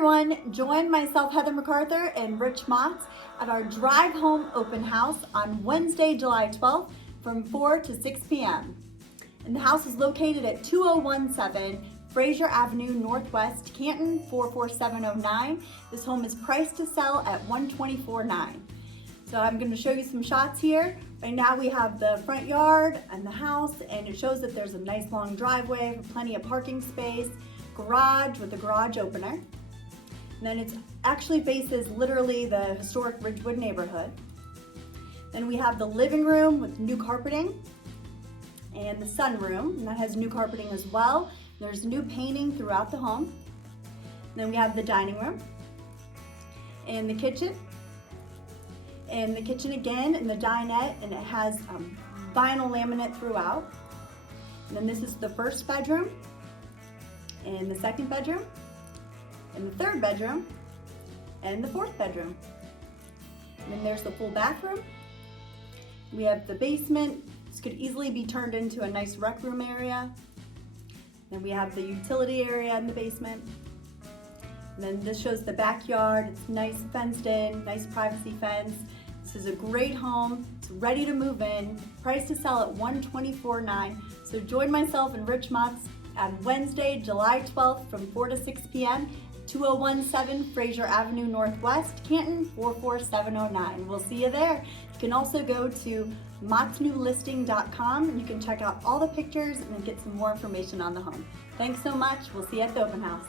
everyone, join myself, Heather MacArthur, and Rich Motts at our Drive Home Open House on Wednesday, July 12th from 4 to 6 p.m. And the house is located at 2017 Frazer Avenue Northwest, Canton 44709. This home is priced to sell at $124,900. So I'm going to show you some shots here. Right now we have the front yard and the house, and it shows that there's a nice long driveway with plenty of parking space, garage with a garage opener. And then it actually faces literally the historic Ridgewood neighborhood. Then we have the living room with new carpeting and the sunroom, and that has new carpeting as well. There's new painting throughout the home. And then we have the dining room and the kitchen. And the kitchen again and the dinette, and it has vinyl laminate throughout. And then this is the first bedroom and the second bedroom and the third bedroom and the fourth bedroom. And then there's the full bathroom. We have the basement. This could easily be turned into a nice rec room area. Then we have the utility area in the basement. And then this shows the backyard. It's nice fenced in, nice privacy fence. This is a great home. It's ready to move in. Price to sell at $124,900. So join myself and Rich Motts on Wednesday, July 12th from 4 to 6 p.m. 2017 Frazer Avenue Northwest, Canton 44709. We'll see you there. You can also go to mottsnewlisting.com and you can check out all the pictures and get some more information on the home. Thanks so much. We'll see you at the open house.